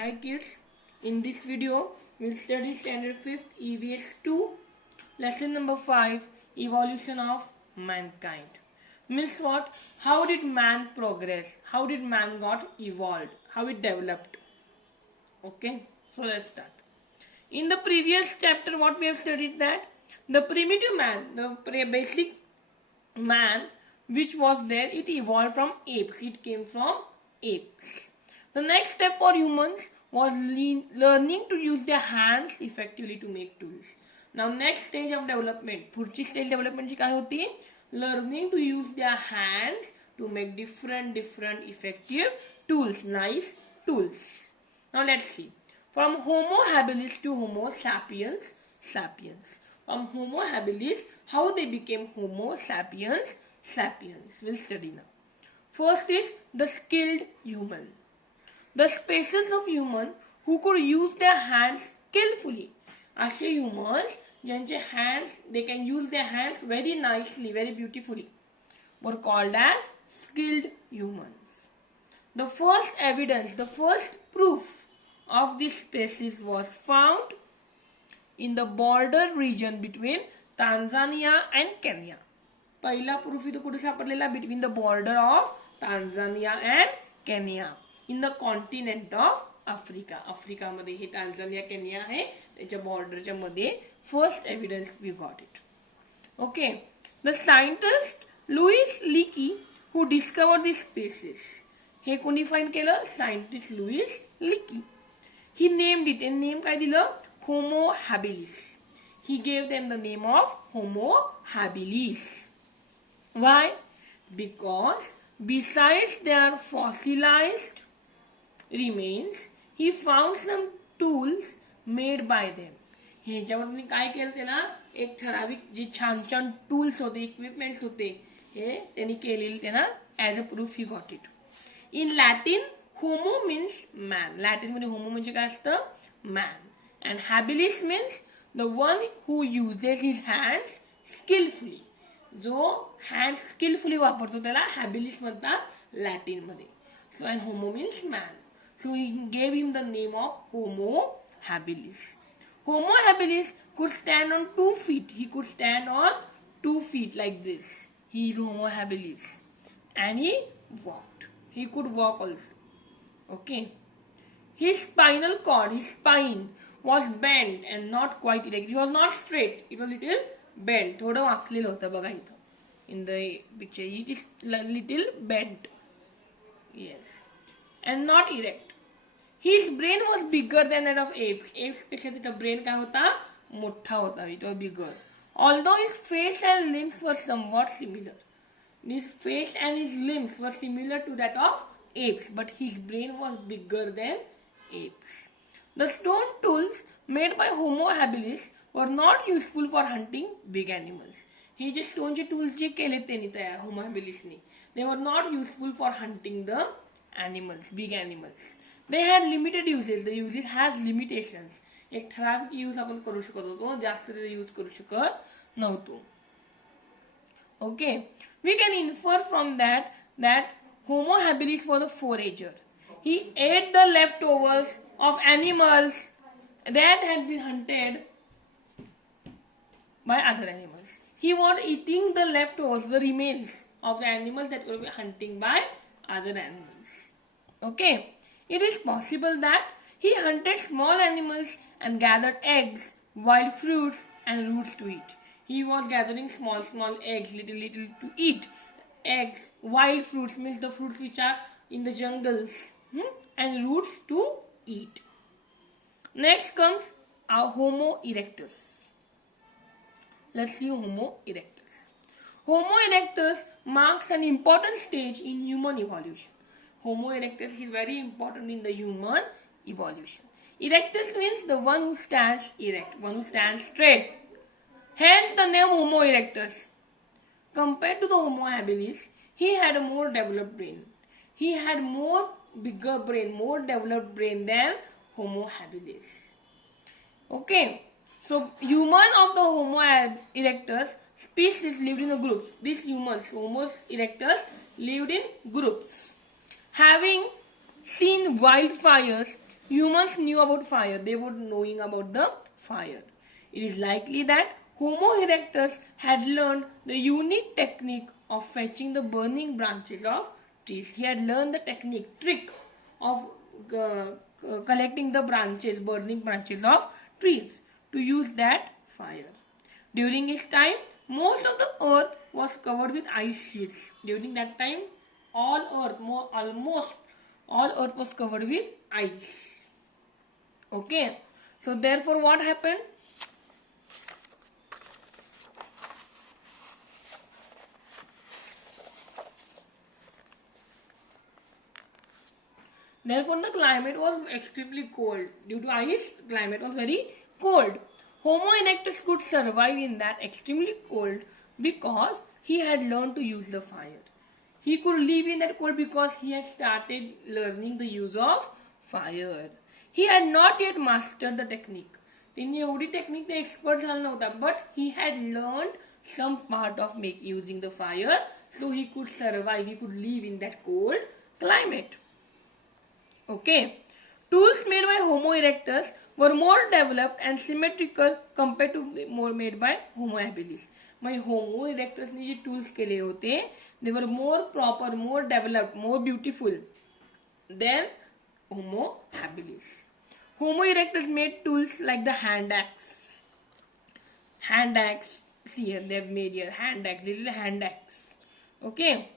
Hi kids, in this video we'll study standard 5th EVS 2 lesson number 5 evolution of mankind. Means what? How did man progress? How did man got evolved? How it developed? Okay, so let's start. In the previous chapter what we have studied that the primitive man, the basic man which was there, it evolved from apes. It came from apes. The next step for humans was learning to use their hands effectively to make tools. Now next stage of development, पुढची stage development ची काय होती? Learning to use their hands to make different effective tools, nice tools. Now let's see. From Homo habilis to Homo sapiens. From Homo habilis, how they became Homo sapiens. We'll study now. First is the skilled human. The species of human who could use their hands skillfully. असे humans ज्यांचे hands, they can use their hands very nicely, very beautifully, were called as skilled humans. The first evidence, the first proof of this species was found in the border region between Tanzania and Kenya. पहिला proof इथं कुठे सापडलेला? Between the border of Tanzania and Kenya in the continent of Africa. आफ्रिकामध्ये हे Tanzania Kenya आहे, त्याच्या बॉर्डरच्या मध्ये first evidence we got it. Okay. The scientist Louis Leakey who discovered this species. हे कोणी फाइंड केलं? सायंटिस्ट लुईस लिकी. ही नेम्ड इट. नेम काय दिलं? Homo habilis. He gave them the name of Homo habilis. Why? Because besides their fossilized remains, he found some tools made by them. ह्याच्यावर काय केलं? त्याला एक ठराविक जे छान छान टूल्स होते, इक्विपमेंट्स होते, हे त्यांनी केलेले त्यांना as a proof he got it. In Latin homo means man. Latin मध्ये होमो म्हणजे काय असतं? Man. And हॅबिलिस means the one who uses his hands skilfully. जो हँड स्किलफुली वापरतो त्याला हॅबिलिस म्हणतात लॅटिन मध्ये. So and homo means man. So he gave him the name of Homo हॅबिलिस. Homo हॅबिलिस could stand on 2 feet. He could stand on 2 feet like this. He is homo habilis. And he walked. He could walk also. Okay. His spinal cord, his spine was bent and not quite erect. It was not straight. It was little bent. थोडं वाकलेलं होतं बघा इथं. In the picture, it is little bent. Yes. And not erect. His brain was bigger than that of apes. Apes पेक्षा त्याचा brain काय होता? मोठा होता. It was bigger. Although his face and limbs were somewhat similar. His face and his limbs were similar to that of apes, but his brain was bigger than apes. The stone tools made by Homo habilis were not useful for hunting big animals. हे जे स्टोनचे tools जे केले त्यांनी तयार होमो हॅबिलिसनी, they were not useful for hunting the animals, big animals. They had limited uses. The uses has limitations. एक ठराविक use आपण करू शकत होतो, जास्त त्याचा यूज करू शकत नव्हतो. Okay, we can infer from that Homo habilis was a forager. He ate the leftovers of animals that had been hunted by other animals. He was eating the leftovers, the remains of the animals that were hunting by other animals. Okay, it is possible that he hunted small animals and gathered eggs, wild fruits and roots to eat. He was gathering small eggs, little to eat. Eggs, wild fruits means the fruits which are in the jungles, and roots to eat. Next comes our Homo erectus. Let's see Homo erectus. Homo erectus marks an important stage in human evolution. Homo erectus is very important in the human evolution. Erectus means the one who stands erect, one who stands straight. Hence the name Homo erectus. Compared to the Homo habilis, he had a more developed brain. He had more bigger brain, more developed brain than Homo habilis. Okay. So human of the Homo erectus species lived in groups. These humans, Homo erectus, lived in groups. Having seen wildfires, humans knew about fire. They were knowing about the fire. It is likely that Homo erectus had learned the unique technique of fetching the burning branches of trees. He had learned the trick of collecting the burning branches of trees to use that fire. During his time, most of the earth was covered with ice sheets. During that time, almost all earth was covered with ice. Okay, so therefore what happened? Therefore, the climate was extremely cold. Due to ice, climate was very cold. Homo erectus could survive in that extremely cold because he had learned to use the fire. He could live in that cold because he had started learning the use of fire. He had not yet mastered the technique. त्यांनी एवढी technique ते expert झाला नव्हता, but he had learned some part of using the fire, so he could survive, he could live in that cold climate. Okay, tools made by Homo erectus were more developed and symmetrical compared to more made by Homo habilis. My Homo erectus ने जे tools केले होते, they were more proper, more developed, more beautiful than Homo habilis. Homo erectus made tools like the hand axe. Hand axe, see here, they have made here hand axe. This is a hand axe. Okay.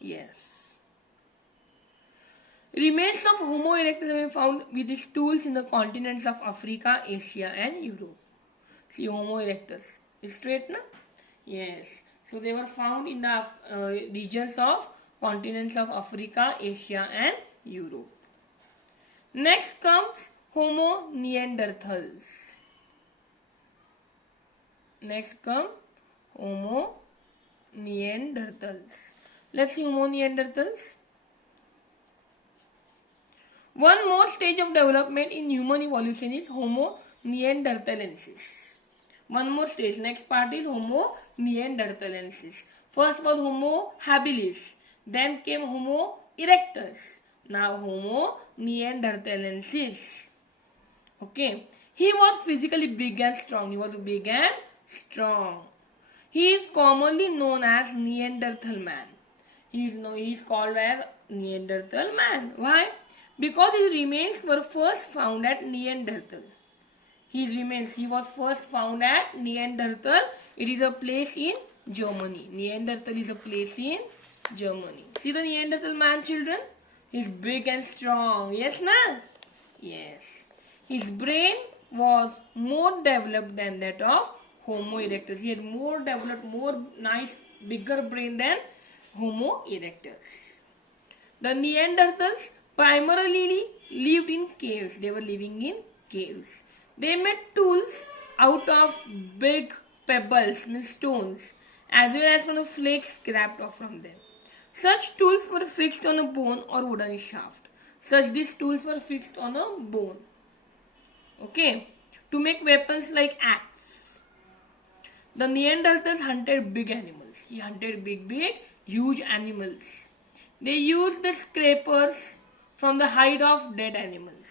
Yes. Remains of Homo erectus have been found with its tools in the continents of Africa, Asia, and Europe. See, Homo erectus is straight, na? Yes. So they were found in the regions of continents of Africa, Asia, and Europe. Next comes Homo neanderthals. Next come Homo neanderthals. Let's see Homo neanderthals. One more stage of development in human evolution is Homo neanderthalensis. One more stage. Next part is Homo neanderthalensis. First was Homo habilis. Then came Homo erectus. Now Homo neanderthalensis. Okay. He was physically big and strong. He was big and strong. He is commonly known as Neanderthal man. He is called as Neanderthal man. Why? Because his remains were first found at Neanderthal. He was first found at Neanderthal. It is a place in Germany. Neanderthal is a place in Germany. See the Neanderthal man, children? He's big and strong. Yes, na? Yes. His brain was more developed than that of Homo erectus. He had more developed, more nice, bigger brain than Homo erectus. The Neanderthals primarily lived in caves. They were living in caves. They made tools out of big pebbles, means stones, as well as from the flakes scraped off from them. Such tools were fixed on a bone or wooden shaft. These tools were fixed on a bone. Okay, to make weapons like axe. The Neanderthals hunted big animals. He hunted big, huge animals. They used the scrapers from the hide of dead animals.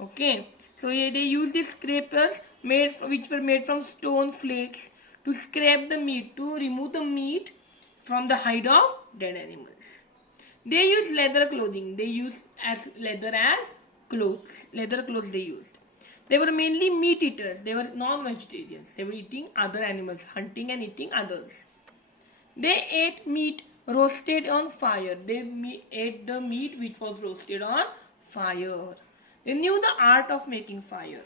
Okay, so they used these scrapers which were made from stone flakes to scrape the meat, to remove the meat from the hide of dead animals. They used leather clothing. They used leather as clothes. Leather clothes they used. They were mainly meat eaters. They were non-vegetarians. They were eating other animals, hunting and eating others. They ate meat roasted on fire. They ate the meat which was roasted on fire. They knew the art of making fire.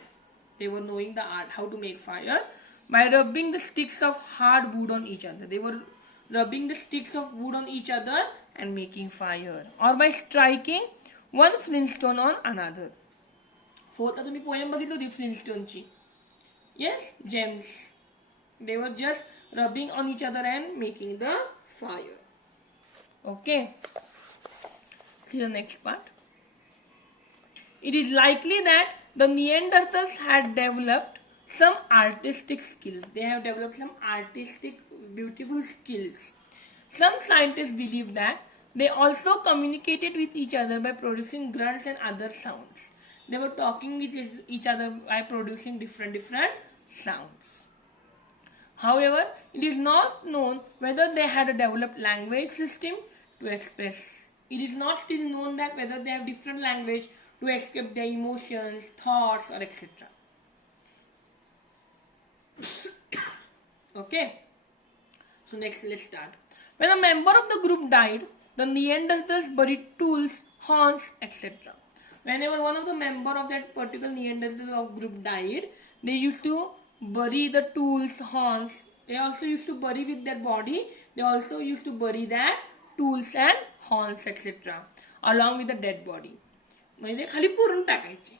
They were knowing the art, how to make fire, by rubbing the sticks of hard wood on each other. They were rubbing the sticks of wood on each other and making fire. Or by striking one flintstone on another. Fourth, तुम्ही poem बघितली होती flintstone ची. Yes, gems. They were just rubbing on each other and making the fire. Okay. See the next part. It is likely that the Neanderthals had developed some artistic skills. They have developed some artistic, beautiful skills. Some scientists believe that They also communicated with each other by producing grunts and other sounds. They were talking with each other by producing different sounds. However, it is not known whether they had a developed language system to express. It is not still known that whether they have different language to express their emotions, thoughts, or etc. Okay. So next, let's start. When a member of the group died, the Neanderthals buried tools, horns, etc. Whenever one of the member of that particular Neanderthal group died, they used to bury the tools, horns. They also used to bury with their body. They also used to bury that tools and horns, etc. along with the dead body. म्हणजे खाली पुरून टाकायचे.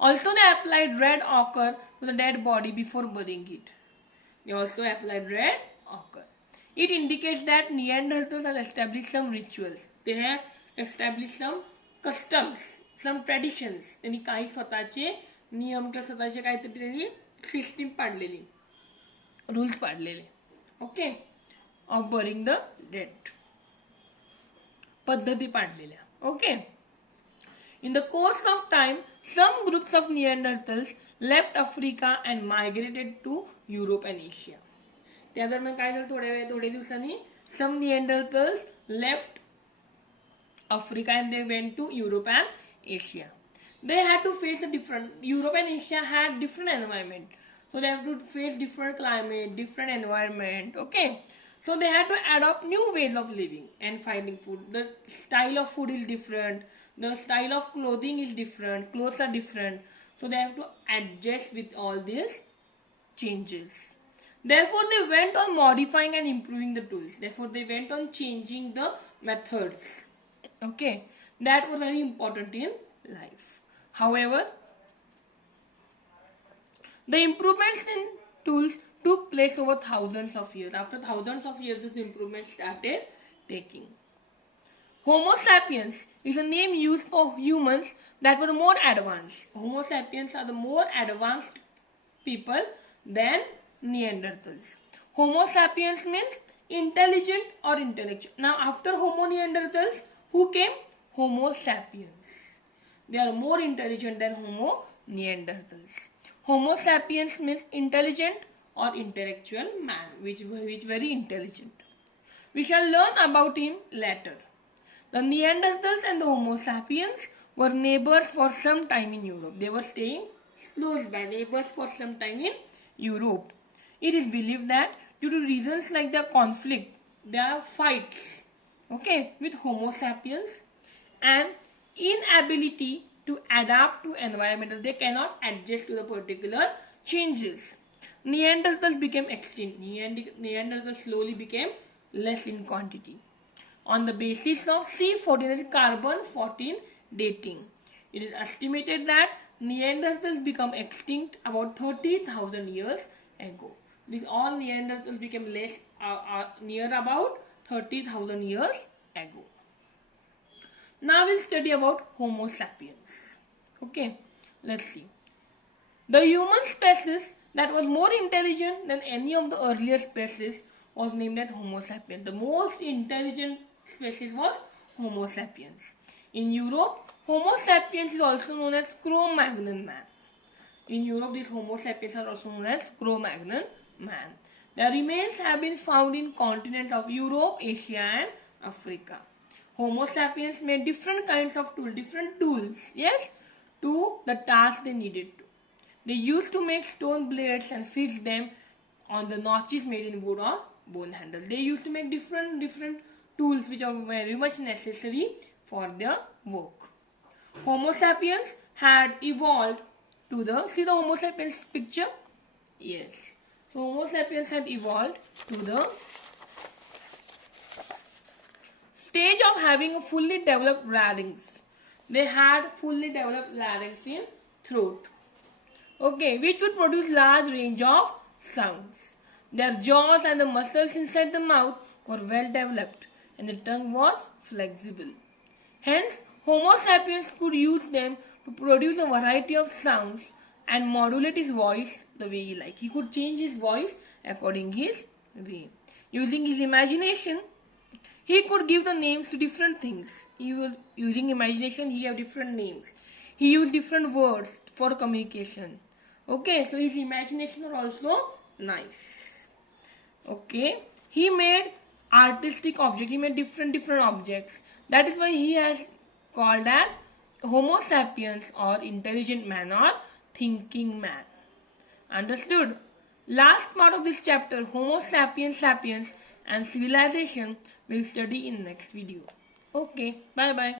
Also, they applied red ochre to the dead body before burying it. They also applied red ochre. It indicates that Neanderthals had established some rituals. They had established some customs, some traditions. त्यांनी काही स्वतःचे नियम किंवा स्वतःचे काहीतरी त्यांनी system पाडलेली, rules पाडलेले. Okay, of burying the dead, पद्धती पाडलेल्या. Okay. In the course of time, some groups of Neanderthals left Africa and migrated to Europe and Asia. त्या दरम्यान काय झालं, थोड्या दिवसांनी some Neanderthals left Africa and they went to Europe and Asia. They had to face a different, Europe and Asia had different environment. So they have to face different climate, different environment. Okay. So they had to adopt new ways of living and finding food. The style of food is different. The style of clothing is different. Clothes are different. So they have to adjust with all these changes. Therefore, they went on modifying and improving the tools. Therefore, they went on changing the methods. Okay. That was very important in life. However, the improvements in tools took place over thousands of years. After thousands of years, this improvement started taking. Homo sapiens is a name used for humans that were more advanced. Homo sapiens are the more advanced people than Neanderthals. Homo sapiens means intelligent or intellectual. Now after Homo Neanderthals, who came? Homo sapiens. They are more intelligent than Homo Neanderthals. Homo sapiens means intelligent or intellectual man, which very intelligent. We shall learn about him later. The Neanderthals and the Homo sapiens were neighbors for some time in Europe. They were staying close by, neighbors for some time in Europe. It is believed that due to reasons like the conflict, there are fights, okay, with Homo sapiens and inability to adapt to environmental. They cannot adjust to the particular changes. Neanderthals became extinct. Neanderthals slowly became less in quantity. On the basis of C14, carbon-14 dating, it is estimated that Neanderthals become extinct about 30,000 years ago. These all Neanderthals became less near about 30,000 years ago. Now we'll study about Homo sapiens. Okay, let's see. The human species that was more intelligent than any of the earlier species was named as Homo sapiens. The most intelligent species was Homo sapiens. In Europe, Homo sapiens is also known as Cro-Magnon man. In Europe, these Homo sapiens are also known as Cro-Magnon man. Their remains have been found in continents of Europe, Asia and Africa. Homo sapiens made different kinds of tools, different tools, yes, to the task they needed to. They used to make stone blades and fix them on the notches made in wood or bone handles. They used to make different tools which are very much necessary for their work. Homo sapiens had evolved to the, see the Homo sapiens picture? Yes. So Homo sapiens had evolved to the stage of having a fully developed larynx. They had fully developed larynx in throat. Okay, which would produce large range of sounds. Their jaws and the muscles inside the mouth were well developed and the tongue was flexible. Hence, Homo sapiens could use them to produce a variety of sounds and modulate his voice the way he liked. He could change his voice according to his way. Using his imagination, He could give the names to different things. He was using imagination. He have different names. He used different words for communication. Okay, so his imagination are also nice. Okay, he made artistic objects. He made different objects. That is why he has called as Homo sapiens, or intelligent man, or thinking man. Understood? Last part of this chapter, Homo sapiens and civilization, will study in next video. Okay, bye bye.